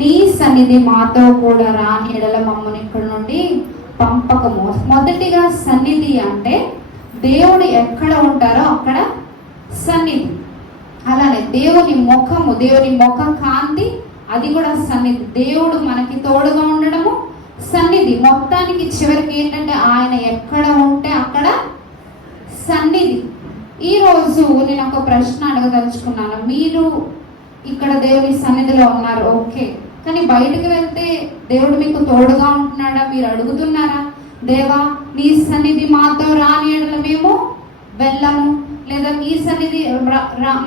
నీ సన్నిధి మాతో కూడా రాని ఎడల మమ్మల్ని ఇక్కడ నుండి పంపకము. మొదటిగా సన్నిధి అంటే దేవుడు ఎక్కడ ఉంటారో అక్కడ సన్నిధి. అలానే దేవుని ముఖము, దేవుని ముఖ కాంతి, అది కూడా సన్నిధి. దేవుడు మనకి తోడుగా ఉండడము సన్నిధి. మొత్తానికి చివరికి ఏంటంటే ఆయన ఎక్కడ ఉంటే అక్కడ సన్నిధి. ఈరోజు నేను ఒక ప్రశ్న అడగదలుచుకున్నాను. మీరు ఇక్కడ దేవుని సన్నిధిలో ఉన్నారు, ఓకే, కానీ బయటకు వెళ్తే దేవుడు మీకు తోడుగా ఉంటున్నాడా? మీరు అడుగుతున్నారా, దేవా నీ సన్నిధి మాతో రాని ఎడల మేము వెళ్ళము, లేదా నీ సన్నిధి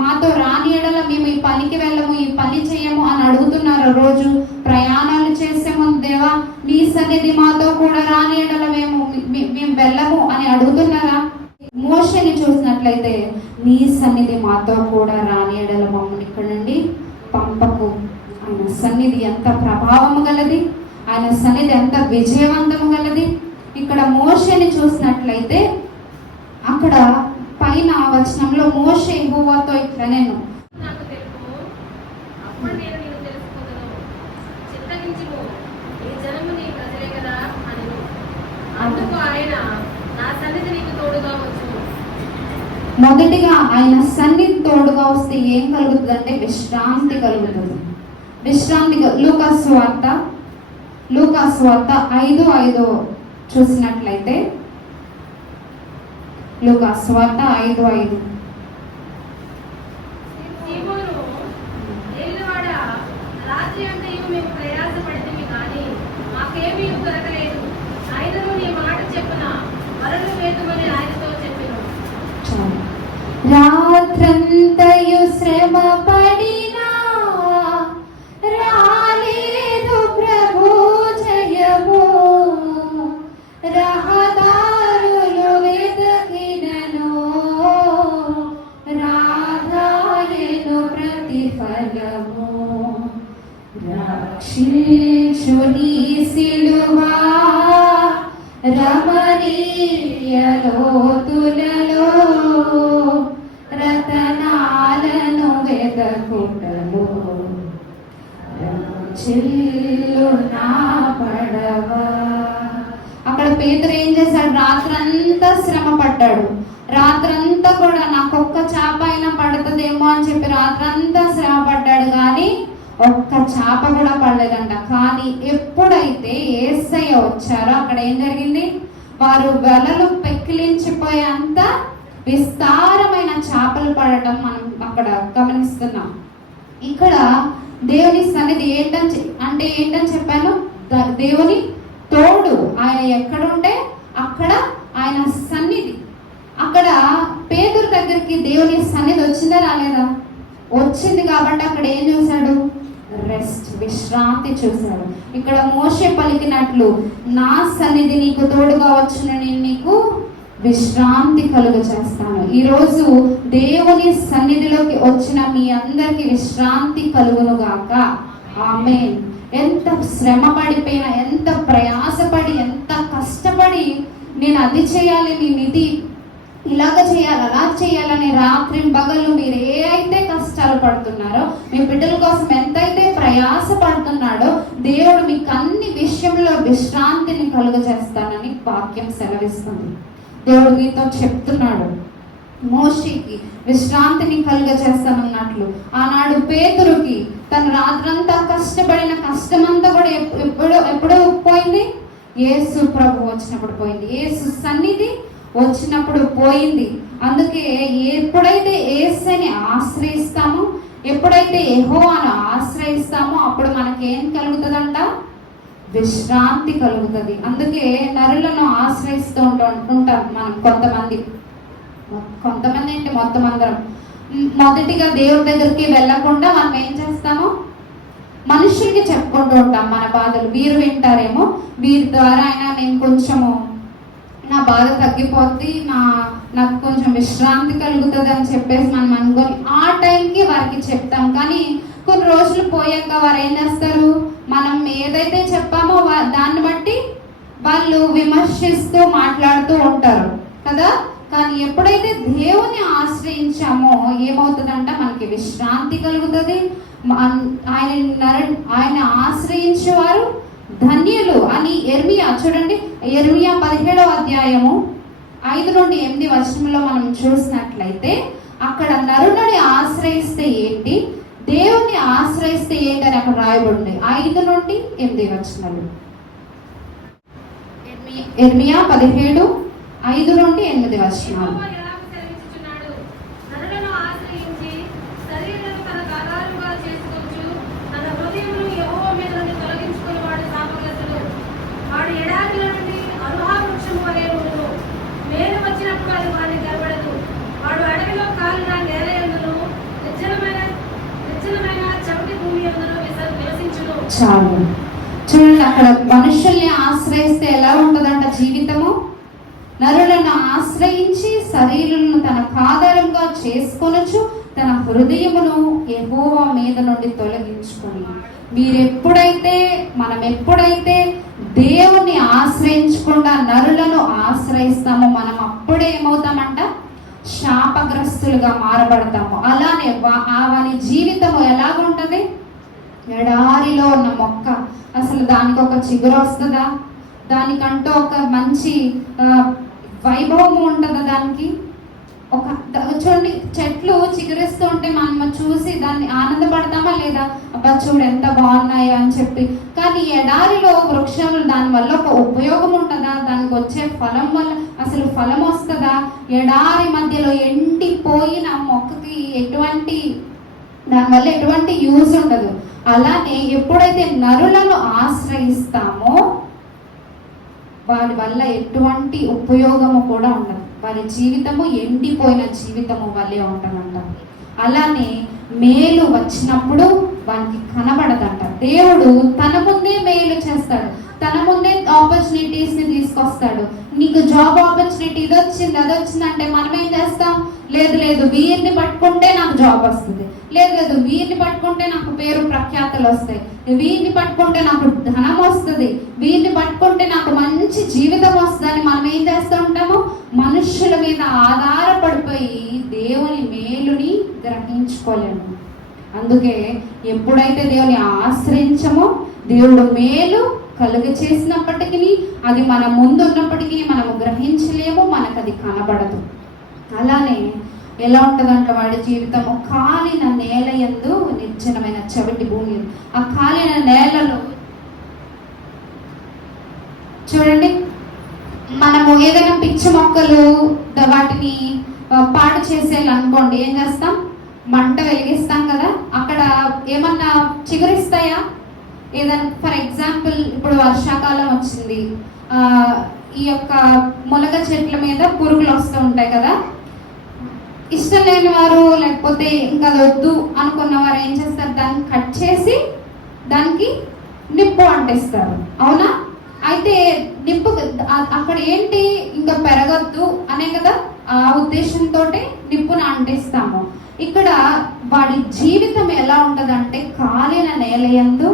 మాతో రాని ఎడల మేము ఈ పనికి వెళ్ళము, ఈ పని చేయము అని అడుగుతున్నారు? రోజు ప్రయాణాలు చేసే ముందు దేవా నీ సన్నిధి మాతో కూడా రాని ఎడల మేము వెళ్ళము అని అడుగుతున్నారా? మోషేని చూసినట్లయితే నీ సన్నిధి మాతో కూడా రాని ఎడల మమ్మల్ని ఇక్కడ నుండి పంపకు. ఆయన సన్నిధి ఎంత ప్రభావము గలది, ఆయన సన్నిధి ఎంత విజయవంతము గలది. ఇక్కడ మోషేని చూసినట్లయితే అక్కడ పైన వచనంలో మోషే యెహోవాతో ఇట్లా నేను మొదటిగా ఆయన సన్నిధి తోడుగా వస్తే ఏం కలుగుతుంది అంటే విశ్రాంతి కలుగుతుంది. విశ్రాంతి. లూకాసు వార్త 5:5 చూసినట్లయితే లూకాసు వార్త 5:5 రాత్రంతయు శ్రమ పడినా రాలేదు ప్రభు జయము, రహదారులు వెదకినను రాధాయను ప్రతిఫలము. రక్షించు నీ సిలువా రమణీయ లోతులలో రతనాలను వెదకుటలో చిల్లు నా పడవ. అక్కడ పేతురు ఏం చేశాడు? రాత్రంతా శ్రమ పడ్డాడు. రాత్రంతా కూడా నాకొక్క చేప అయినా పడుతుందేమో అని చెప్పి రాత్రంతా శ్రమ పడ్డాడు, కానీ ఒక్క చేప కూడా పడలేదంట. కానీ ఎప్పుడైతే యేసయ్య వచ్చారో అక్కడ ఏం జరిగింది? వారు వలలు పెక్కిలించిపోయేంత విస్తారమైన చేపలు పడటం మనం అక్కడ గమనిస్తున్నాం. ఇక్కడ దేవుని సన్నిధి ఏంటని చెప్పాను? దేవుని తోడు. ఆయన ఎక్కడుంటే అక్కడ ఆయన సన్నిధి. అక్కడ పేతురు దగ్గరికి దేవుని సన్నిధి వచ్చిందా రాలేదా? వచ్చింది. కాబట్టి అక్కడ ఏం చూశాడు? రెస్ట్, విశ్రాంతి చూశాడు. ఇక్కడ మోషే పలికినట్లు నా సన్నిధి నీకు తోడుగా వచ్చిన నేను నీకు విశ్రాంతి కలుగ చేస్తాను. ఈరోజు దేవుని సన్నిధిలోకి వచ్చిన మీ అందరికి విశ్రాంతి కలుగును గాక. ఆమేన్. ఎంత శ్రమ పడిపోయినా, ఎంత ప్రయాసపడి, ఎంత కష్టపడి నేను అది చేయాలి, నేను ఇది ఇలాగ చేయాలి, అలా చేయాలని రాత్రి పగలు మీరు ఏ అయితే కష్టాలు పడుతున్నారో, మీ బిడ్డల కోసం ఎంతైతే ప్రయాస పడుతున్నాడో దేవుడు మీకు అన్ని విషయంలో విశ్రాంతిని కలుగజేస్తానని వాక్యం సెలవిస్తుంది. దేవుడు మీతో చెప్తున్నాడు. మోషేకి విశ్రాంతిని కలుగజేస్తానన్నట్లు ఆనాడు పేతురుకి తను రాత్రంతా కష్టపడిన కష్టమంతా కూడా ఎప్పుడో పోయింది? యేసు ప్రభు వచ్చినప్పుడు పోయింది. యేసు సన్నిధి వచ్చినప్పుడు పోయింది. అందుకే ఎప్పుడైతే యేసుని ఆశ్రయిస్తామో, ఎప్పుడైతే యెహోవాను ఆశ్రయిస్తామో అప్పుడు మనకేం కలుగుతుందంట? విశ్రాంతి కలుగుతుంది. అందుకే నరులను ఆశ్రయిస్తూ ఉంటాం మనం. కొంతమంది ఏంటి, మొత్తం అందరం మొదటిగా దేవుడి దగ్గరికి వెళ్ళకుండా మనం ఏం చేస్తామో మనుషులకి చెప్పుకుంటూ ఉంటాం మన బాధలు. వీరు వింటారేమో, వీరి ద్వారా అయినా నేను కొంచెము నా బాధ తగ్గిపోద్ది, నాకు కొంచెం విశ్రాంతి కలుగుతుంది అని చెప్పేసి మనం అనుకొని ఆ టైంకి వారికి చెప్తాం. కానీ కొన్ని రోజులు పోయాక వారు ఏం చేస్తారు? మనం ఏదైతే చెప్పామో దాన్ని బట్టి వాళ్ళు విమర్శిస్తూ మాట్లాడుతూ ఉంటారు కదా. కానీ ఎప్పుడైతే దేవుని ఆశ్రయించామో ఏమవుతుందంట, మనకి విశ్రాంతి కలుగుతుంది. ఆయన ఆశ్రయించేవారు ధన్యులు అని ఇర్మియా చూడండి, ఇర్మియా 17వ అధ్యాయము 5 నుండి 8 వచనంలో మనం చూసినట్లయితే అక్కడ నరుని ఆశ్రయిస్తే ఏంటి, దేవుణ్ణి ఆశ్రయిస్తే ఏంటి అని అక్కడ రాయబడింది. 5 నుండి 8 వచనాలు. ఇర్మియా 17, 5 నుండి 8 వచనాలు. చాలు చూడండి, అక్కడ మనుషుల్ని ఆశ్రయిస్తే ఎలా ఉంటుందంట జీవితము. నరులను ఆశ్రయించి శరీరులను తనకు ఆధారంగా చేసుకొనొచ్చు, తన హృదయమును యెహోవా మీద నుండి తొలగించుకొని. మనం ఎప్పుడైతే దేవుని ఆశ్రయించకుండా నరులను ఆశ్రయిస్తామో మనం అప్పుడే ఏమవుతామంట, శాపగ్రస్తులుగా మారబడతాము. అలానే వాని జీవితము ఎలాగుంటది, ఎడారిలో ఉన్న మొక్క, అసలు దానికి ఒక చిగురు వస్తుందా, దానికంటూ ఒక మంచి వైభవం ఉంటుందా, దానికి ఒక చూడండి చెట్లు చిగురిస్తూ ఉంటే మనం చూసి దాన్ని ఆనందపడతామా లేదా, అబ్బా చూడు ఎంత బాగున్నాయో అని చెప్పి. కానీ ఎడారిలో వృక్షాలు దానివల్ల ఒక ఉపయోగం ఉంటుందా, దానికి వచ్చే ఫలం వల్ల అసలు ఫలం వస్తుందా? ఎడారి మధ్యలో ఎండిపోయిన మొక్కకి దానివల్ల ఎటువంటి యూజ్ ఉండదు. అలానే ఎప్పుడైతే నరులను ఆశ్రయిస్తామో వారి వల్ల ఎటువంటి ఉపయోగము కూడా ఉండదు. వారి జీవితము ఎండిపోయిన జీవితము వల్లే ఉంటుందంట. అలానే మేలు వచ్చినప్పుడు వానికి కనబడదంట. దేవుడు తన ముందే మేలు చేస్తాడు, తన ముందే ఆపర్చునిటీస్ ని తీసుకొస్తాడు. నీకు జాబ్ ఆపర్చునిటీ ఇది వచ్చింది అది వచ్చిందంటే మనం ఏం చేస్తాం, లేదు వీరిని పట్టుకుంటే నాకు జాబ్ వస్తుంది, లేదు వీరిని పట్టుకుంటే నాకు పేరు ప్రఖ్యాతలు వస్తాయి, వీరిని పట్టుకుంటే నాకు ధనం వస్తుంది, వీరిని పట్టుకుంటే నాకు మంచి జీవితం వస్తుంది అని మనం ఏం చేస్తూ ఉంటాము, మనుషుల మీద ఆధారపడిపోయి దేవుని మేలుని గ్రహించుకోలేము. అందుకే ఎప్పుడైతే దేవుని ఆశ్రయించమో దేవుడు మేలు కలుగ చేసినప్పటికీ అది మన ముందున్నప్పటికీ మనము గ్రహించలేము, మనకు అది కనబడదు. అలానే ఎలా ఉంటుందంట వాడి జీవితము, కాలిన నేల యందు నిర్జనమైన చవిటి భూమి. ఆ కాలిన నేలలో చూడండి, మనము ఏదైనా పిచ్చి మొక్కలు వాటిని పాడు చేసేయాలనుకోండి, ఏం చేస్తాం, మంట వెలిగిస్తాం కదా, అక్కడ ఏమన్నా చిగురిస్తాయా? ఏదైనా ఫర్ ఎగ్జాంపుల్ ఇప్పుడు వర్షాకాలం వచ్చింది, ఈ యొక్క మునగ చెట్ల మీద పురుగులు వస్తూ ఉంటాయి కదా. ఇష్టం లేని వారు లేకపోతే ఇంకా వద్దు అనుకున్న వారు ఏం చేస్తారు, దాన్ని కట్ చేసి దానికి నిప్పు అంటిస్తారు, అవునా? అయితే నిప్పు అక్కడ ఏంటి, ఇంకా పెరగద్దు అనే కదా ఆ ఉద్దేశంతో నిప్పును అంటిస్తాము. ఇక్కడ వాడి జీవితం ఎలా ఉంటుందంటే కాలిన నేల యందు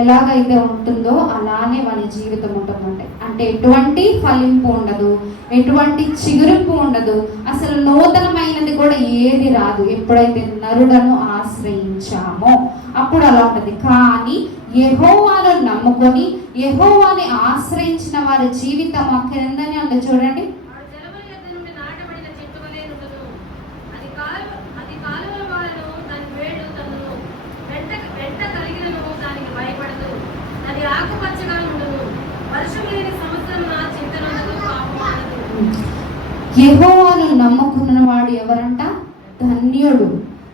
ఎలాగైతే ఉంటుందో అలానే వాడి జీవితం ఉంటుందంటే, అంటే ఎటువంటి ఫలింపు ఉండదు, ఎటువంటి చిగురింపు ఉండదు, అసలు నూతనమైనది కూడా ఏది రాదు. ఎప్పుడైతే నరులను ఆశ్రయించామో అప్పుడు అలా ఉంటుంది. కానీ యెహోవాను నమ్ముకొని యెహోవాని ఆశ్రయించిన వారి జీవితం అక్కడందని ఉంది చూడండి. యెహోవాను నమ్ముకున్న వాడు ఎవరంట, ధన్యుడు.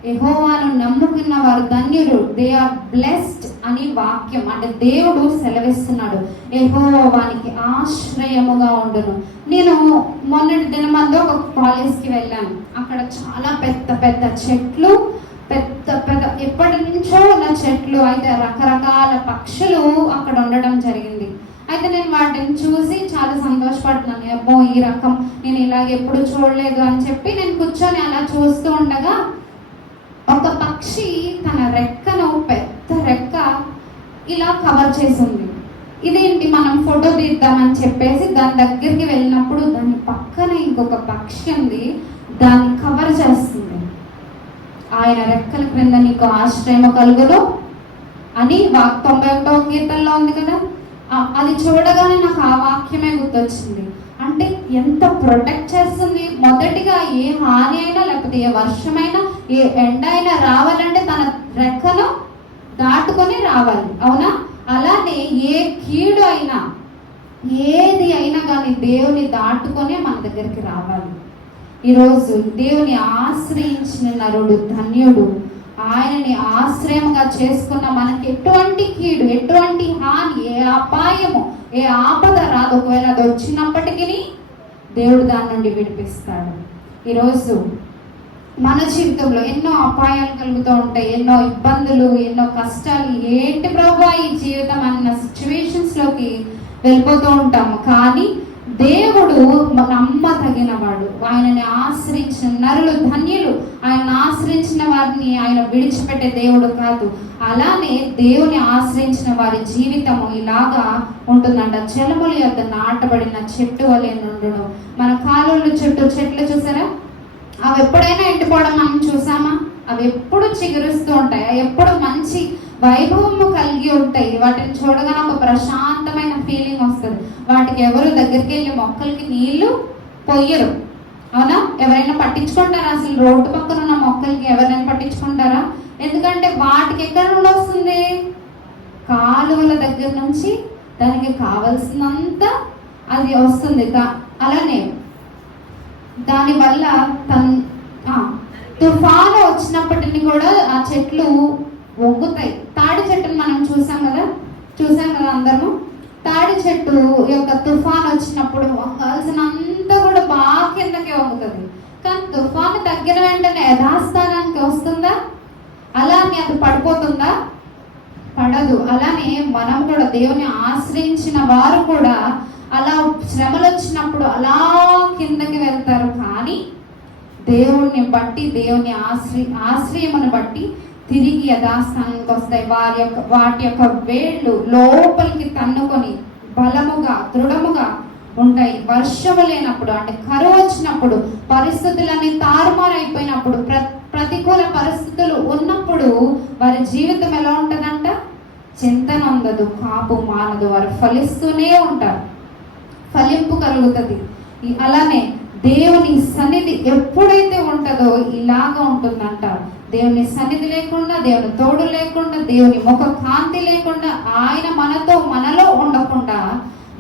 యెహోవాను నమ్ముకున్న వారు ధన్యుడు, దే ఆర్ బ్లెస్డ్ అని వాక్యం. అంటే దేవుడు సెలవిస్తున్నాడు, యెహోవా వానికి ఆశ్రయముగా ఉండును. నేను మొన్నటి దినమందు ఒక కాలేజ్కి వెళ్ళాను. అక్కడ చాలా పెద్ద పెద్ద చెట్లు, పెద్ద పెద్ద ఎప్పటి నుంచో ఉన్న చెట్లు, అయితే రకరకాల పక్షులు అక్కడ ఉండడం జరిగింది. అయితే నేను వాటిని చూసి చాలా సంతోషపడుతున్నాను. అబ్బో ఈ రకం నేను ఇలాగ ఎప్పుడు చూడలేదు అని చెప్పి నేను కూర్చొని అలా చూస్తూ ఉండగా ఒక పక్షి తన రెక్కను, పెద్ద రెక్క ఇలా కవర్ చేసింది. ఇదేంటి మనం ఫోటో తీద్దామని చెప్పేసి దాని దగ్గరికి వెళ్ళినప్పుడు దాని పక్కన ఇంకొక పక్షి ఉంది, దాన్ని కవర్ చేస్తుంది. ఆయన రెక్కల క్రింద నీకు ఆశ్రయం కలుగును అని 91వ కీర్తనలో ఉంది కదా. అది చూడగానే నాకు ఆ వాక్యమే గుర్తొచ్చింది. అంటే ఎంత ప్రొటెక్ట్ చేస్తుంది. మొదటిగా ఏ హాని అయినా లేకపోతే ఏ వర్షమైనా ఏ ఎండ అయినా రావాలంటే తన రెక్కను దాటుకొని రావాలి, అవునా? అలానే ఏ కీడు అయినా ఏది అయినా కానీ దేవుని దాటుకొనే మన దగ్గరికి రావాలి. ఈరోజు దేవుని ఆశ్రయించిన నరుడు ధన్యుడు. ఆయనని ఆశ్రయంగా చేసుకున్న మనకి ఎటువంటి కీడు, ఎటువంటి హాని, ఏ అపాయము, ఏ ఆపద రాదు. ఒకవేళ అది వచ్చినప్పటికీ దేవుడు దాని నుండి విడిపిస్తాడు. ఈరోజు మన జీవితంలో ఎన్నో అపాయాలు కలుగుతూ ఉంటాయి, ఎన్నో ఇబ్బందులు, ఎన్నో కష్టాలు. ఏంటి ప్రభువా ఈ జీవితం అన్న సిచ్యువేషన్స్లోకి వెళ్ళిపోతూ ఉంటాము. కానీ దేవుడు నమ్మదగిన వాడు. ఆయనని ఆశ్రయించిన నరులు ధన్యులు. ఆయన ఆశ్రయించిన వారిని ఆయన విడిచిపెట్టే దేవుడు కాదు. అలానే దేవుని ఆశ్రయించిన వారి జీవితము ఇలాగా ఉంటుందంట. జలముల యొద్ద నాటబడిన చెట్టు వలె నుండును. మన కాలువల చుట్టూ చెట్లు చూసారా? అవి ఎప్పుడైనా ఎండిపోవడం మనం చూసామా? అవి ఎప్పుడు చిగురుస్తూ ఉంటాయి, ఎప్పుడు మంచి వైభవము కలిగి ఉంటాయి. వాటిని చూడగానే ఒక ప్రశాంతమైన ఫీలింగ్ వస్తుంది. వాటికి ఎవరు దగ్గరికి వెళ్ళి మొక్కలకి నీళ్లు పొయ్యరు, అవునా? ఎవరైనా పట్టించుకుంటారా? అసలు రోడ్డు పక్కన ఉన్న మొక్కలకి ఎవరైనా పట్టించుకుంటారా? ఎందుకంటే వాటికి ఎక్కడ నుండి వస్తుంది? కాలువల దగ్గర నుంచి దానికి కావలసినంత అది వస్తుంది. అలానే దానివల్ల తుఫాను వచ్చినప్పటిని కూడా ఆ చెట్లు ఒగ్గుతాయి. తాడి చెట్టును మనం చూసాం కదా అందరము. తాడి చెట్టు యొక్క తుఫాన్ వచ్చినప్పుడు వంగాల్సినంత కూడా బాగా కిందకి వంగుతుంది. కానీ తుఫాను తగ్గిన వెంటనే యథాస్థానానికి వస్తుందా? అలానే అది పడిపోతుందా? పడదు. అలానే మనం కూడా దేవుని ఆశ్రయించిన వారు కూడా అలా శ్రమలు వచ్చినప్పుడు అలా కిందకి వెళ్తారు. కానీ దేవుణ్ణి బట్టి, దేవుని ఆశ్రయమును బట్టి తిరిగి యథాస్థానానికి వస్తాయి. వాటి యొక్క వేళ్ళు లోపలికి తన్నుకొని బలముగా, దృఢముగా ఉంటాయి. వర్షము లేనప్పుడు, అంటే కరువు వచ్చినప్పుడు, పరిస్థితులన్నీ తారుమారు అయిపోయినప్పుడు, ప్రతికూల పరిస్థితులు ఉన్నప్పుడు వారి జీవితం ఎలా ఉంటుందంట? చింతనందదు, కాపు మానదు. వారు ఫలిస్తూనే ఉంటారు, ఫలింపు కలుగుతుంది. అలానే దేవుని సన్నిధి ఎప్పుడైతే ఉంటుందో ఇలాగా ఉంటుందంట. దేవుని సన్నిధి లేకుండా, దేవుని తోడు లేకుండా, దేవుని ముఖ కాంతి లేకుండా, ఆయన మనలో ఉండకుండా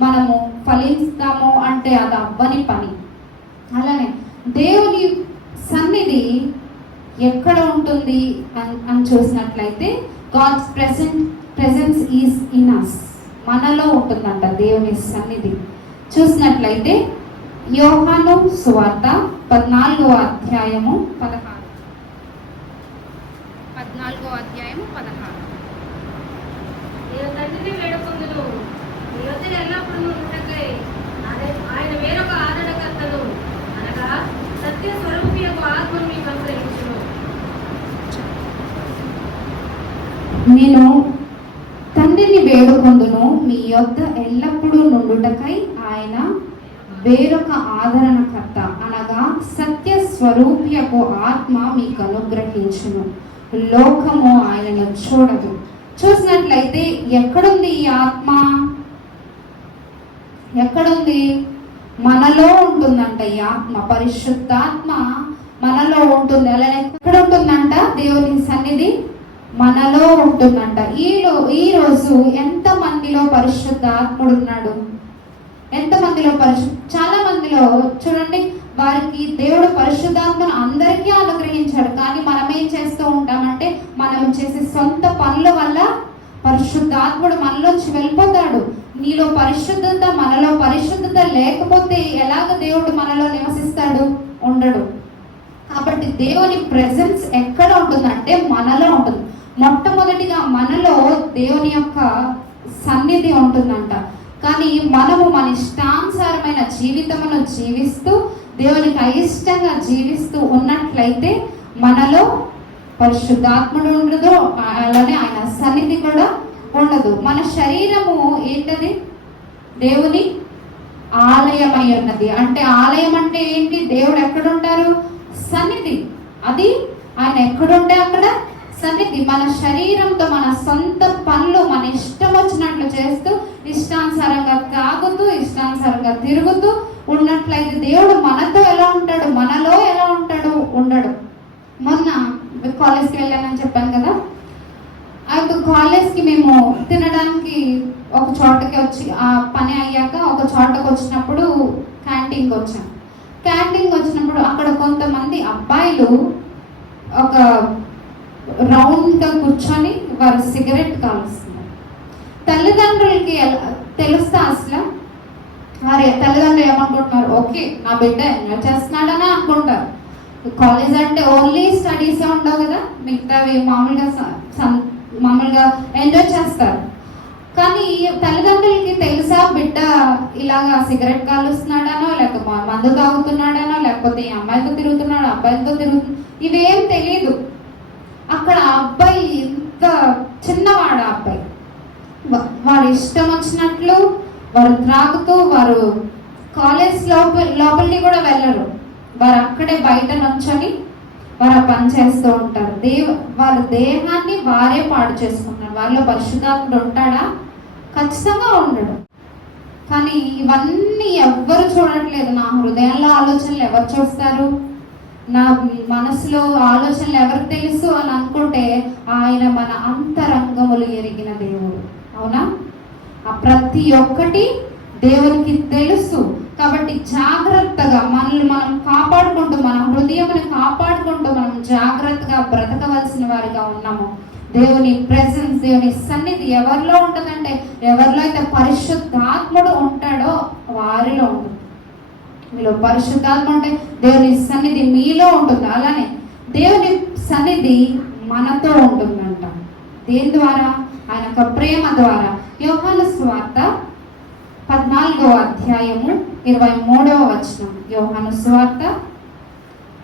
మనము ఫలిస్తాము అంటే అది అవ్వని పని. అలానే దేవుని సన్నిధి ఎక్కడ ఉంటుంది అని చూసినట్లయితే God's presence is in us. మనలో ఉంటుందంట దేవుని సన్నిధి. చూసినట్లయితే యోహాను సువార్త 14వ అధ్యాయము 16. నేను తండ్రిని వేడుకొందును, నీ యొద్ద ఎల్లప్పుడూ ఉండకై ఆయన వేరొక ఆదరణకర్తను, అనగా సత్య స్వరూపియకు ఆత్మను మీకు అనుగ్రహించును. నేను తండ్రిని వేడుకొందును, మీ యొద్ద ఎల్లప్పుడూ నుండుటకై ఆయన వేరొక ఆదరణకర్త, అనగా సత్య స్వరూపియకు ఆత్మ మీకు అనుగ్రహించును. లోకము ఆయనను చూడదు. చూసినట్లయితే ఎక్కడుంది ఈ ఆత్మ? ఎక్కడుంది? మనలో ఉంటుందంట. ఈ ఆత్మ, పరిశుద్ధాత్మ మనలో ఉంటుంది. అలానే ఎక్కడ ఉంటుందంట? దేవుని సన్నిధి మనలో ఉంటుందంట. ఈ రోజు ఎంత మందిలో పరిశుద్ధాత్ముడు ఉన్నాడు? ఎంత మందిలో చాలా మందిలో చూడండి, వారికి దేవుడు పరిశుద్ధాత్మను అందరికీ అనుగ్రహించాడు. కానీ మనం ఏం చేస్తూ ఉంటామంటే, మనం చేసే సొంత పనుల వల్ల పరిశుద్ధాత్ముడు మనలోంచి వెళ్ళిపోతాడు. నీలో పరిశుద్ధత, మనలో పరిశుద్ధత లేకపోతే ఎలాగ దేవుడు మనలో నివసిస్తాడు? ఉండడు. కాబట్టి దేవుని ప్రెజెన్స్ ఎక్కడ ఉంటుందంటే మనలో ఉంటుంది. మొట్టమొదటిగా మనలో దేవుని యొక్క సన్నిధి ఉంటుందంట. కానీ మనము మన ఇష్టానుసారమైన జీవితమును జీవిస్తూ, దేవునికి అయిష్టంగా జీవిస్తూ ఉన్నట్లయితే మనలో పరిశుద్ధాత్ముడు ఉండదు. అలానే ఆయన సన్నిధి కూడా ఉండదు. మన శరీరము ఏంటది? దేవుని ఆలయమై ఉన్నది. అంటే ఆలయం అంటే ఏంటి? దేవుడు ఎక్కడుంటారు? సన్నిధి. అది ఆయన ఎక్కడుంటే అక్కడ సన్నిధి. మన శరీరంతో మన సొంత పనులు మన ఇష్టం వచ్చినట్లు చేస్తూ, ఇష్టానుసారంగా తాగుతూ, ఇష్టానుసారంగా తిరుగుతూ ఉన్నట్లయితే దేవుడు మనతో ఎలా ఉంటాడు? మనలో ఎలా ఉంటాడు? ఉండడు. మొన్న కాలేజ్కి వెళ్ళానని చెప్పాను కదా, ఆ యొక్క కాలేజ్కి మేము తినడానికి ఒక చోటకి వచ్చి, ఆ పని అయ్యాక ఒక చోటకి వచ్చినప్పుడు క్యాంటీన్కి వచ్చాం. క్యాంటీన్కి వచ్చినప్పుడు అక్కడ కొంతమంది అబ్బాయిలు ఒక రౌండ్గా కూర్చొని వారు సిగరెట్ కాలుస్తున్నారు. తల్లిదండ్రులకి తెలుస్తా అసలు? వారి తల్లిదండ్రులు ఏమనుకుంటున్నారు? ఓకే, నా బిడ్డ ఎంజాయ్ చేస్తున్నాడని అనుకుంటారు. కాలేజ్ అంటే ఓన్లీ స్టడీసే ఉండవు కదా, మిగతావి మామూలుగా ఎంజాయ్ చేస్తారు. కానీ తల్లిదండ్రులకి తెలుసా బిడ్డ ఇలాగా సిగరెట్ కాలుస్తున్నాడనో, లేకపోతే మందు తాగుతున్నాడనో, లేకపోతే ఈ అమ్మాయితో తిరుగుతున్నాడు, అబ్బాయిలతో తిరుగుతున్నాడు, ఇవేం తెలియదు. అక్కడ అబ్బాయి ఇంత చిన్నవాడు, అబ్బాయి వారు ఇష్టం వచ్చినట్లు వారు త్రాగుతూ, వారు కాలేజ్ లోపలికి కూడా వెళ్ళరు. వారు అక్కడే బయట నుంచొని వారు ఆ పని చేస్తూ ఉంటారు. వాళ్ళ దేహాన్ని వారే పాడు చేసుకుంటారు. వాళ్ళలో పరిశుద్ధాత్ముడు ఉంటాడా? ఖచ్చితంగా ఉండడు. కానీ ఇవన్నీ ఎవ్వరు చూడట్లేదు. నా హృదయంలో ఆలోచనలు ఎవరు చూస్తారు? నా మనసులో ఆలోచనలు ఎవరికి తెలుసు అని అనుకుంటే ఆయన మన అంతరంగములు ఎరిగిన దేవుడు. అవునా? ఆ ప్రతి ఒక్కటి దేవునికి తెలుసు. కాబట్టి జాగ్రత్తగా మనల్ని మనం కాపాడుకుంటూ, మన హృదయమును కాపాడుకుంటూ మనం జాగ్రత్తగా బ్రతకవలసిన వారిగా ఉన్నాము. దేవుని ప్రెజెన్స్, దేవుని సన్నిధి ఎవరిలో ఉంటుందంటే, ఎవరిలో అయితే పరిశుద్ధాత్ముడు ఉంటాడో వారిలో ఉంటుంది. మీలో పరిశుద్ధాత్మ ఉంటే దేవుని సన్నిధి మీలో ఉంటుంది. అలానే దేవుని సన్నిధి మనతో ఉంటుందంట. దేని ద్వారా? ఆయన యొక్క ప్రేమ ద్వారా. యోహాను సువార్త 14వ అధ్యాయము 23వ వచనం. యోహాను సువార్త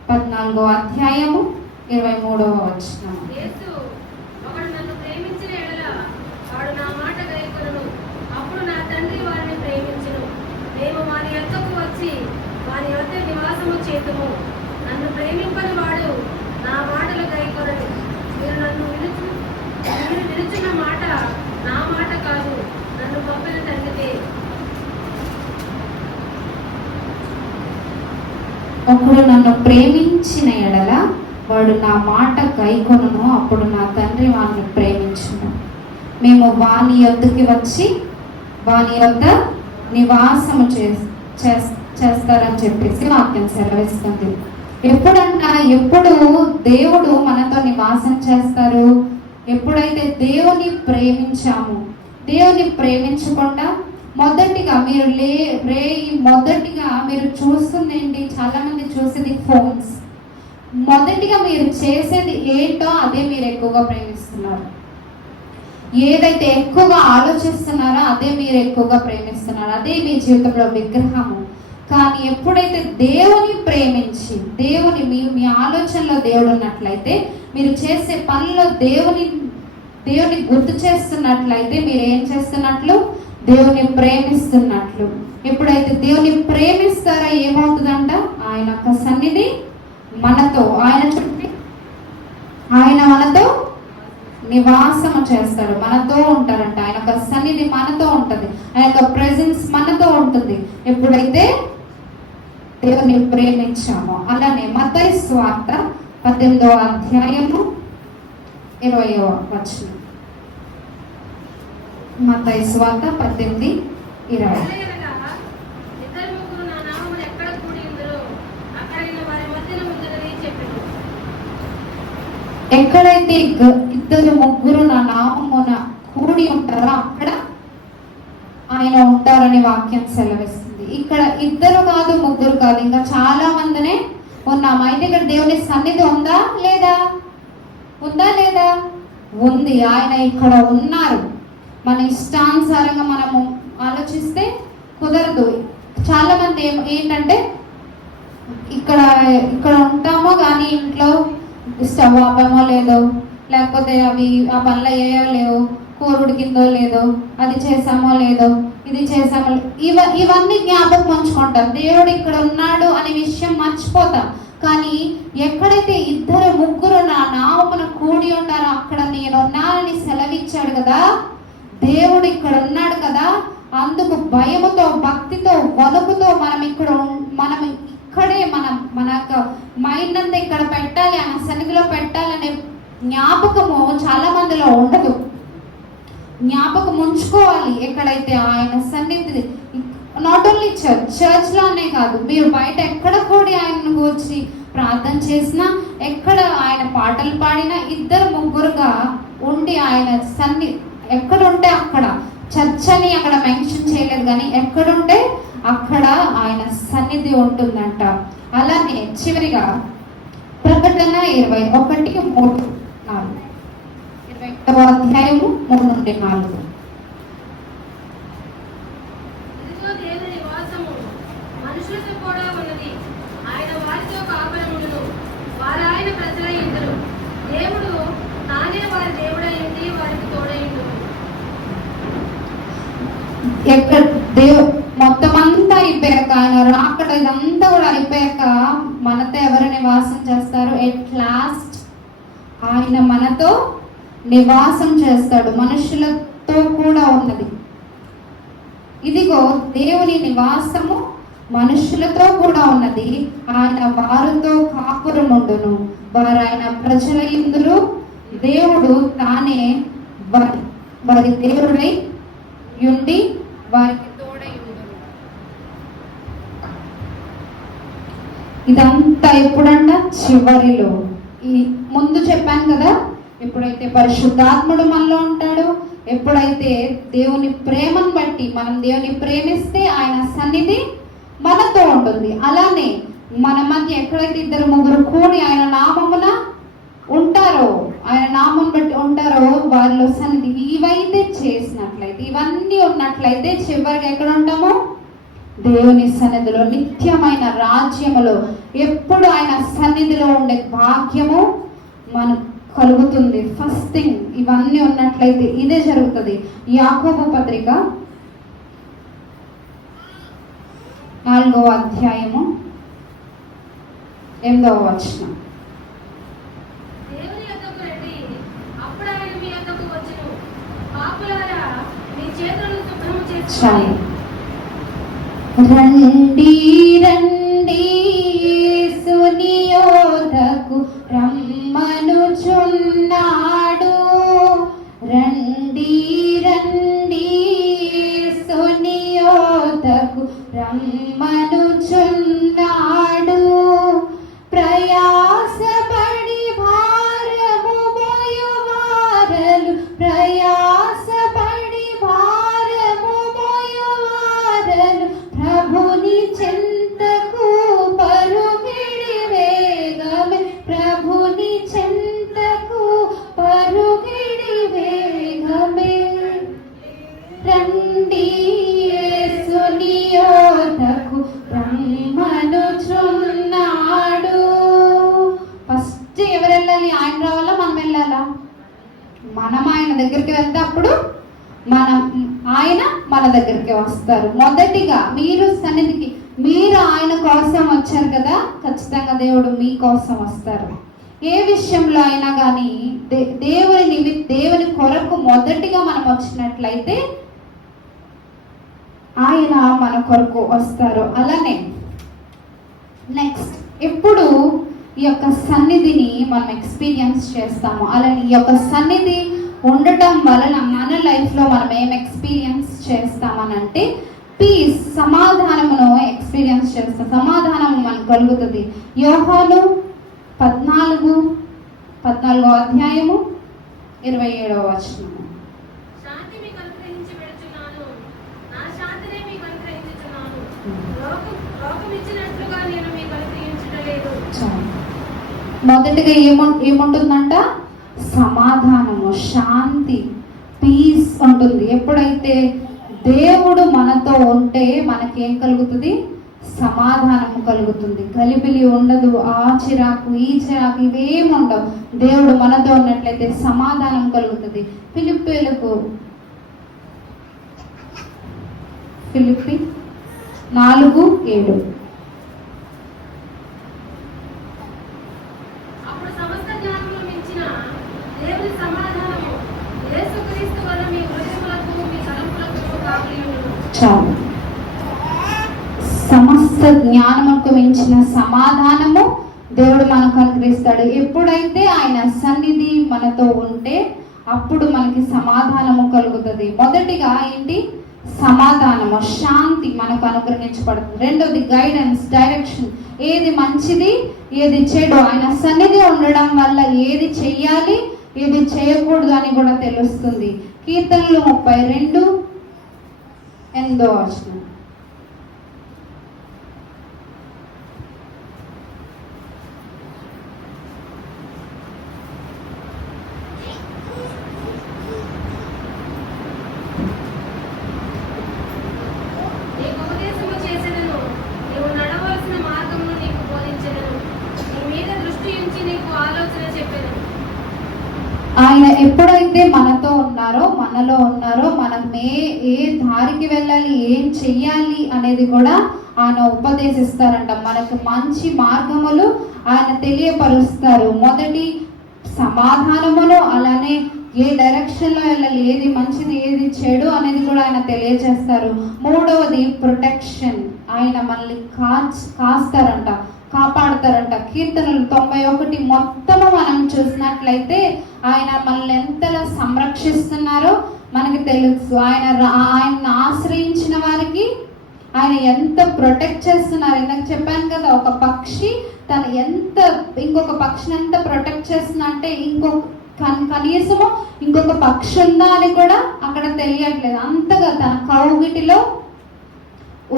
14వ అధ్యాయము 23వ వచనం. యేసు, ఒకడు నన్ను ప్రేమించిన యెడల వాడు నా మాట గైకొనును, అప్పుడు నా తండ్రి వారిని ప్రేమించును, మేము వారి యొద్దకు వచ్చి వారి యొద్ద నివాసము చేతుము. నన్ను ప్రేమింపని వాడు నా మాటలు గైకొనడు. మీరు వినుచున్న మాట నా మాట కాదు, నన్ను పంపిన తండ్రిదే. ఒకడు నన్ను ప్రేమించిన ఎడల వాడు నా మాట గైకొనును, అప్పుడు నా తండ్రి వాడిని ప్రేమించును. మేము వాని యొద్దకి వచ్చి వాని యొద్ద నివాసము చేస్తారని చెప్పేసి వాక్యం సెలవిస్తుంది. ఎప్పుడు దేవుడు మనతో నివాసం చేస్తారు? ఎప్పుడైతే దేవుని ప్రేమించాము. దేవుని ప్రేమించకుండా మొదటిగా మీరు చూస్తుంది ఏంటి? చాలా మంది చూసేది ఫోన్స్. మొదటిగా మీరు చేసేది ఏంటో అదే మీరు ఎక్కువగా ప్రేమిస్తున్నారు. ఏదైతే ఎక్కువగా ఆలోచిస్తున్నారో అదే మీరు ఎక్కువగా ప్రేమిస్తున్నారు. అదే మీ జీవితంలో విగ్రహము. కానీ ఎప్పుడైతే దేవుని ప్రేమించి, దేవుని మీ ఆలోచనలో దేవుడు ఉన్నట్లయితే, మీరు చేసే పనిలో దేవుని గుర్తు చేస్తున్నట్లయితే మీరు ఏం చేస్తున్నట్లు? దేవుని ప్రేమిస్తున్నట్లు. ఎప్పుడైతే దేవుని ప్రేమిస్తారో ఏమవుతుందంట? ఆయన యొక్క సన్నిధి మనతో, ఆయన మనతో నివాసము చేస్తాడు, మనతో ఉంటారంట. ఆయన యొక్క సన్నిధి మనతో ఉంటుంది, ఆయన యొక్క ప్రెజెన్స్ మనతో ఉంటుంది ఎప్పుడైతే దేవుని ప్రేమించామో. అలానే మత్తయి సువార్త 18వ అధ్యాయము 20వ వచనం. మత్తయి సువార్త 18:20. ఇద్దరు ముగ్గురు నా నామమున ఎక్కడ కూడి ఉందరో అక్కడ నేను వారి మధ్యన ఉందని చెప్పాను. ఎక్కడైతే ఇద్దరు ముగ్గురు నా నామమున కూడి ఉంటారో అక్కడ ఆయన ఉంటారని వాక్యం సెలవిస్తుంది. ఇక్కడ ఇద్దరు కాదు, ముగ్గురు కాదు, ఇంకా చాలా మందినే ఉన్నాము. అయితే ఇక్కడ దేవుని సన్నిధి ఉందా లేదా? ఉందా లేదా? ఉంది. ఆయన ఇక్కడ ఉన్నారు. మన ఇష్టానుసారంగా మనము ఆలోచిస్తే కుదరదు. చాలా మంది ఏంటంటే ఇక్కడ ఉంటామో కానీ ఇంట్లో స్టవ్ ఆపామో లేదో, లేకపోతే అవి ఆ పనులు అయ్యాయో లేవు, కూర ఉడికిందో లేదో, అది చేసామో లేదో, ఇది చేసామో ఇవన్నీ జ్ఞాపకం ఉంచుకుంటాం. దేవుడు ఇక్కడ ఉన్నాడు అనే విషయం మర్చిపోతాం. కానీ ఎక్కడైతే ఇద్దరు ముగ్గురు నా నామమున కూడి ఉన్నారో అక్కడ నేనున్నానని సెలవిచ్చాడు కదా. దేవుడు ఇక్కడ ఉన్నాడు కదా, అందుకు భయముతో, భక్తితో, వణుకుతో మనం ఇక్కడే మన మైండ్ అంతా ఇక్కడ పెట్టాలి, ఆయన సన్నిధిలో పెట్టాలనే జ్ఞాపకము చాలా మందిలో ఉండదు. జ్ఞాపకం ఉంచుకోవాలి. ఎక్కడైతే ఆయన సన్నిధి, నాట్ ఓన్లీ చర్చ్ లోనే కాదు, మీరు బయట ఎక్కడ కూడి ఆయనను కూర్చి ప్రార్థన చేసినా, ఎక్కడ ఆయన పాటలు పాడినా, ఇద్దరు ముగ్గురుగా ఉండి ఆయన ఎక్కడ ఉంటే అక్కడ, చర్చ్ అని అక్కడ మెన్షన్ చేయలేదు కానీ ఎక్కడుంటే అక్కడ ఆయన సన్నిధి ఉంటుందంట. అలానే చివరిగా ప్రకటన 21:3-4, 21వ అధ్యాయము 3-4. ఇదిగో దేవుని నివాసము మనుషులతో కూడా ఉన్నది. ఆయన వారితో కాపురముండును. వారు ఆయన ప్రజలయ్యుందురు. దేవుడు తానే వారి దేవుడయ్యుండి వారికి తోడయ్యుండును. ఎక్కడ మొత్తం అంతా అయిపోయాక, ఆయన రాకడ ఇదంతా కూడా అయిపోయాక మనతో ఎవరు నివాసం చేస్తారు? ఎట్ లాస్ట్ ఆయన మనతో నివాసం చేస్తాడు. మనుషులతో కూడా ఉన్నది. ఇదిగో దేవుని నివాసము మనుషులతో కూడా ఉన్నది. ఆయన వారితో కాపురముండును. వారు ఆయన ప్రజల యందురు. దేవుడు తానే వారి దేవుడై యుండి వారికి తోడై ఉండును. ఇదంతా ఎప్పుడంట? చివరిలో. ఈ ముందు చెప్పాను కదా, ఎప్పుడైతే పరిశుద్ధాత్ముడు మనలో ఉంటాడో, ఎప్పుడైతే దేవుని ప్రేమను బట్టి మనం దేవుని ప్రేమిస్తే ఆయన సన్నిధి మనతో ఉంటుంది. అలానే మన మధ్య ఎక్కడైతే ఇద్దరు ముగ్గురు కూడి ఆయన నామమున ఉంటారో, ఆయన నామం బట్టి ఉంటారో, వారిలో సన్నిధి. ఇవైతే చేసినట్లయితే, ఇవన్నీ ఉన్నట్లయితే చివరికి ఎక్కడ ఉంటామో? దేవుని సన్నిధిలో, నిత్యమైన రాజ్యములో, ఎప్పుడు ఆయన సన్నిధిలో ఉండే భాగ్యము మనకు కలుగుతుంది. ఫస్ట్ థింగ్ ఇవన్నీ ఉన్నట్లయితే ఇదే జరుగుతుంది. యాకోబు పత్రిక 4వ అధ్యాయము 8వ వచనం. దేవుని యొద్దకు రండి, అప్పుడు ఆయన మీ యొద్దకు వచ్చును. పాపులారా, మీ చేతులను శుభ్రము చేసుకోండి. రండి రండి యేసుని యొద్దకు రమ్మనుచున్నాడు. రండి రండి యేసుని యొద్దకు రమ్మనుచున్నాడు. ప్రయాసపడి భారము మోయువారలు, ప్రయాసపడి భారము మోయువారలు, ప్రభుని చెంతకు పరుగిడి వేగమే, ప్రభుని చెంతకు పరుగిడి వేగమే. రండి యేసుని యొద్దకు రమ్మనుచున్నాడు. ఫస్ట్ ఎవరు వెళ్ళాలి? ఆయన రావాలా, మనం వెళ్ళాలా? మనం ఆయన దగ్గరికి వెళ్తే అప్పుడు ఆయన మన దగ్గరికి వస్తారు. మొదటిగా మీరు సన్నిధికి, మీరు ఆయన కోసం వచ్చారు కదా, ఖచ్చితంగా దేవుడు మీ కోసం వస్తారు. ఏ విషయంలో అయినా కానీ దేవుని కొరకు మొదటిగా మనం వచ్చినట్లయితే ఆయన మన కొరకు వస్తారు. అలానే నెక్స్ట్, ఎప్పుడు ఈ యొక్క సన్నిధిని మనం ఎక్స్పీరియన్స్ చేస్తాము. అలానే ఈ యొక్క సన్నిధి ఉండటం వలన మన లైఫ్లో మనం ఏం ఎక్స్పీరియన్స్ చేస్తామనంటే పీస్, సమాధానమును ఎక్స్పీరియన్స్ చేస్తాం. సమాధానం మనకు కలుగుతుంది. యోహాను 14వ అధ్యాయము 27వ వచనము. శాంతి మీకు అనుగ్రహించి వెళుచున్నాను, నా శాంతినే మీకు అనుగ్రహించుచున్నాను. లోకం ఇచ్చినట్లుగా నేను మీకు అనుగ్రహించలేదు. మొదటిగా ఏముంటుందంట? సమాధానము, శాంతి, పీస్ ఉంటుంది. ఎప్పుడైతే దేవుడు మనతో ఉంటే మనకేం కలుగుతుంది? సమాధానము కలుగుతుంది. గలిబిలి ఉండదు. ఆ చిరాకు ఈ చిరాకు ఇవేమి ఉండవు. దేవుడు మనతో ఉన్నట్లయితే సమాధానం కలుగుతుంది. ఫిలిప్పి 4:7. అప్పుడు సమస్త జ్ఞానమును మించిన దేవుని సమాధానము యేసుక్రీస్తు వలన మీ హృదయములకు మీ తలంపులకు కావలియుండును. చాలు. సమస్త జ్ఞానముకు మించిన సమాధానము దేవుడు మనకు అనుగ్రహిస్తాడు. ఎప్పుడైతే ఆయన సన్నిధి మనతో ఉంటే అప్పుడు మనకి సమాధానము కలుగుతుంది. మొదటిగా ఏంటి? సమాధానము, శాంతి మనకు అనుగ్రహించబడుతుంది. రెండోది గైడెన్స్, డైరెక్షన్. ఏది మంచిది ఏది చెడు ఆయన సన్నిధి ఉండడం వల్ల ఏది చెయ్యాలి ఏది చేయకూడదు అని కూడా తెలుస్తుంది. కీర్తనలు 32:8. నీకు ఉపదేశము చేసెదను, నీవు నడవలసిన మార్గమును నీకు బోధించెదను, నీ మీద దృష్టి ఉంచి నీకు ఆలోచన చెప్పెదను. ఆయన ఎప్పుడైతే మనతో ఉన్నారో మనలో ఉన్నారో మనం ఏ దారికి వెళ్ళాలి ఏం చెయ్యాలి అనేది కూడా ఆయన ఉపదేశిస్తారంట. మనకు మంచి మార్గములు ఆయన తెలియపరుస్తారు. మొదటి సమాధానమును, అలానే ఏ డైరెక్షన్లో వెళ్ళాలి, ఏది మంచిది ఏది చెడు అనేది కూడా ఆయన తెలియజేస్తారు. మూడవది ప్రొటెక్షన్. ఆయన మనల్ని కాస్తారంట, కాపాడతారంట. కీర్తనలు 91 మొత్తము మనం చూసినట్లయితే ఆయన మనల్ని ఎంతలా సంరక్షిస్తున్నారో మనకి తెలుసు. ఆయన ఆశ్రయించిన వారికి ఆయన ఎంత ప్రొటెక్ట్ చేస్తున్నారు. ఇందాక చెప్పాను కదా, ఒక పక్షి ఇంకొక పక్షిని ఎంత ప్రొటెక్ట్ చేస్తున్నా అంటే కనీసము ఇంకొక పక్షి ఉందా అని కూడా అక్కడ తెలియట్లేదు. అంతగా తన కౌగిటిలో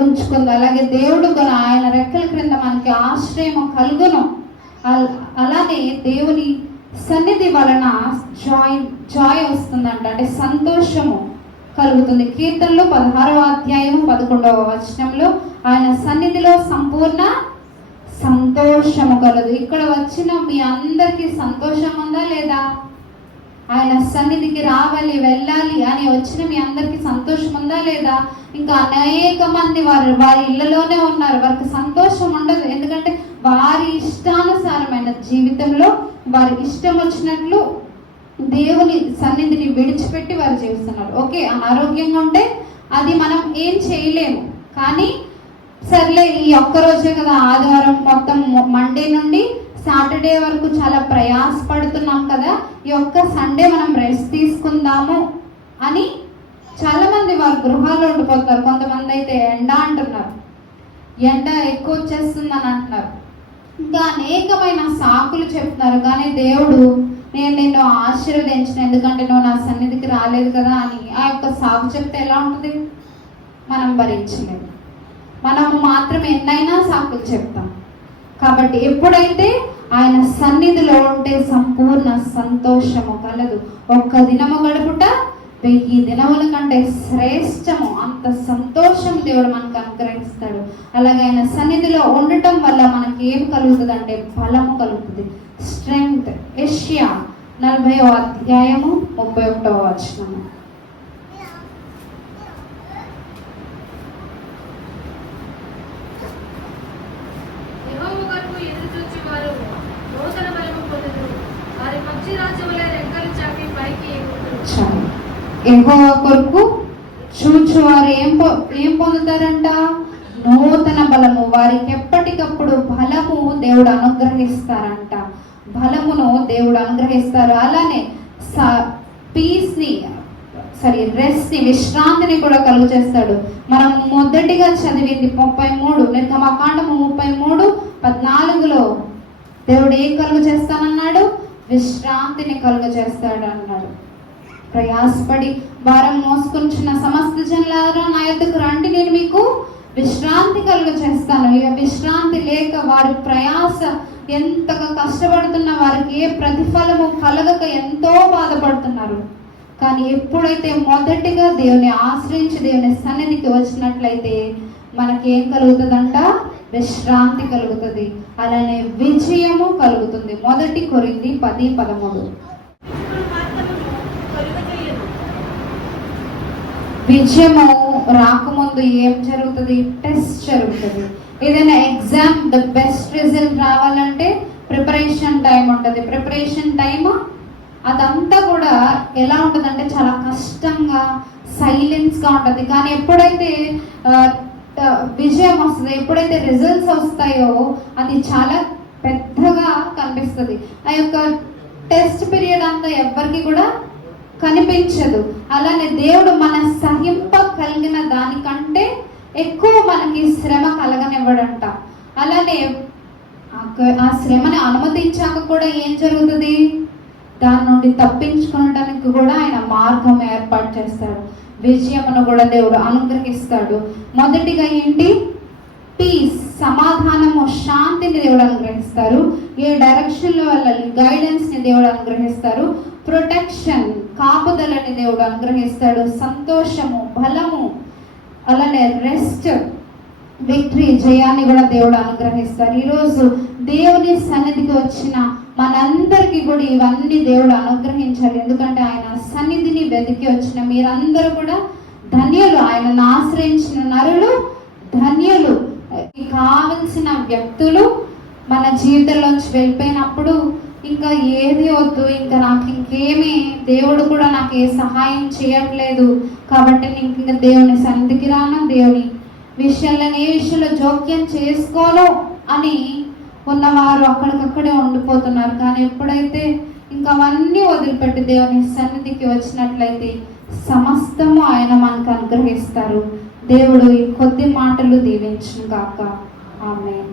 ఉంచుకుంది. అలాగే దేవుడు కూడా ఆయన రెక్కల క్రింద మనకి ఆశ్రయము కలుగును. అలానే దేవుని సన్నిధి వలన జాయ్ వస్తుందంట, అంటే సంతోషము కలుగుతుంది. కీర్తనలు 16:11 ఆయన సన్నిధిలో సంపూర్ణ సంతోషము కలదు. ఇక్కడ వచ్చిన మీ అందరికీ సంతోషం ఉందా లేదా? ఆయన సన్నిధికి రావాలి వెళ్ళాలి అని వచ్చిన మీ అందరికీ సంతోషం ఉందా లేదా? ఇంకా అనేక మంది వారి ఇళ్లలోనే ఉన్నారు, వారికి సంతోషం ఉండదు. ఎందుకంటే వారి ఇష్టానుసారమైన జీవితంలో వారి ఇష్టం వచ్చినట్లు దేవుని సన్నిధిని విడిచిపెట్టి వారు జీవిస్తున్నారు. ఓకే, అనారోగ్యంగా ఉంటే అది మనం ఏం చేయలేము. కానీ సర్లే ఈ ఒక్కరోజే కదా, ఆదివారం మొత్తం మండే నుండి సాటర్డే వరకు చాలా ప్రయాసపడుతున్నాం కదా, ఈ ఒక్క సండే మనం రెస్ట్ తీసుకుందాము అని చాలా మంది వారి గృహాల్లో ఉండిపోతారు. కొంతమంది అయితే ఎండ అంటున్నారు, ఎండ ఎక్కువ వచ్చేస్తుందని అంటున్నారు, ఇంకా అనేకమైన సాకులు చెప్తున్నారు. కానీ దేవుడు నేను నిన్ను ఆశీర్వదించిన, ఎందుకంటే నువ్వు నా సన్నిధికి రాలేదు కదా అని ఆ యొక్క సాకు చెప్తే ఎలా ఉంటుంది? మనం భరించలేము. మనము మాత్రం ఎన్నైనా సాకులు చెప్తాం. కాబట్టి ఎప్పుడైతే ఆయన సన్నిధిలో ఉంటే సంపూర్ణ సంతోషము కలదు. ఒక్క దినము గడుపుట 1000 దినముల కంటే శ్రేష్టము. అంత సంతోషం దేవుడు మనకు అనుగ్రహిస్తాడు. అలాగే ఆయన సన్నిధిలో ఉండటం వల్ల మనకి ఏం కలుగుతుంది అంటే బలము కలుగుతుంది, స్ట్రెంగ్త్. యెషయా 40:31. యెహోవా కొరకు ఎదురుచూచువారు నూతన బలము పొందుదురు, వారి పక్షి రాజ్యములే రెక్కలు చాపి పైకి ఎగురుదురు. యెహోవా కొరకు చూచువారు ఏం పొందుతారంట? నూతన బలము. వారికి ఎప్పటికప్పుడు బలము దేవుడు అనుగ్రహిస్తారంట. బలమును దేవుడు అనుగ్రహిస్తారు. అలానే రెస్ట్ ని, విశ్రాంతిని కూడా కలుగు చేస్తాడు. మనం మొదటిగా చదివింది 33 నిర్గమకాండము 33:14 దేవుడు ఏం కలుగు చేస్తానన్నాడు? విశ్రాంతిని కలుగ చేస్తాడు అన్నాడు. ప్రయాసపడి భారం మోసుకొంచున్న సమస్త జనులారా నా యొద్దకు రండి, నేను మీకు విశ్రాంతి కలుగ చేస్తాను. ఇక విశ్రాంతి లేక వారి ప్రయాస ఎంతగా కష్టపడుతున్న వారికి ఏ ప్రతిఫలము కలగక ఎంతో బాధపడుతున్నారు. కానీ ఎప్పుడైతే మొదటిగా దేవుని ఆశ్రయించి దేవుని సన్నిధికి వచ్చినట్లయితే మనకేం కలుగుతుందంట? విశ్రాంతి కలుగుతుంది, అలానే విజయము కలుగుతుంది. 1 కొరింథీ 10:13. విజయము రాకముందు ఏం జరుగుతుంది? టెస్ట్ జరుగుతుంది. ఏదైనా ఎగ్జామ్ ద బెస్ట్ రిజల్ట్ రావాలంటే ప్రిపరేషన్ టైం ఉంటుంది. ప్రిపరేషన్ టైం అదంతా కూడా ఎలా ఉంటుందంటే చాలా కష్టంగా, సైలెన్స్గా ఉంటుంది. కానీ ఎప్పుడైతే విజయం వస్తుంది, ఎప్పుడైతే రిజల్ట్స్ వస్తాయో అది చాలా పెద్దగా కనిపిస్తుంది. ఆ యొక్క టెస్ట్ పీరియడ్ అంతా ఎవరికి కూడా కనిపించదు. అలానే దేవుడు మన సహింప కలిగిన దానికంటే ఎక్కువ మనకి శ్రమ కలగనివ్వడంట. అలానే ఆ శ్రమని అనుమతించాక కూడా ఏం జరుగుతుంది? దాని నుండి తప్పించుకోవడానికి కూడా ఆయన మార్గం ఏర్పాటు చేస్తాడు. విజయమును కూడా దేవుడు అనుగ్రహిస్తాడు. మొదటిగా ఏంటి? పీస్, సమాధానము, శాంతిని దేవుడు అనుగ్రహిస్తారు. ఏ డైరెక్షన్లో వెళ్ళాలి? గైడెన్స్ని దేవుడు అనుగ్రహిస్తారు. ప్రొటెక్షన్, కాపుదలని దేవుడు అనుగ్రహిస్తాడు. సంతోషము, బలము, అలానే రెస్ట్, విక్టరీ, జయాన్ని కూడా దేవుడు అనుగ్రహిస్తారు. ఈరోజు దేవుని సన్నిధికి వచ్చిన మనందరికీ కూడా ఇవన్నీ దేవుడు అనుగ్రహించాలి. ఎందుకంటే ఆయన సన్నిధిని వెతికి వచ్చిన మీరందరూ కూడా ధన్యులు. ఆయనను ఆశ్రయించిన నరులు ధన్యులు. కావలసిన వ్యక్తులు మన జీవితంలోంచి వెళ్ళిపోయినప్పుడు ఇంకా ఏది వద్దు, ఇంకా నాకు ఇంకేమీ, దేవుడు కూడా నాకు ఏ సహాయం చేయట్లేదు కాబట్టి నేను ఇంకా దేవుని సన్నిధికి రాను, దేవుని విషయంలో ఏ విషయంలో జోక్యం చేసుకోను అని ఉన్నవారు అక్కడికక్కడే ఉండిపోతున్నారు. కానీ ఎప్పుడైతే ఇంకా అవన్నీ వదిలిపెట్టి దేవుని సన్నిధికి వచ్చినట్లయితే సమస్తము ఆయన మనకు అనుగ్రహిస్తారు. దేవుడు ఈ కొద్ది మాటలు దీవించును గాక. ఆమేన్.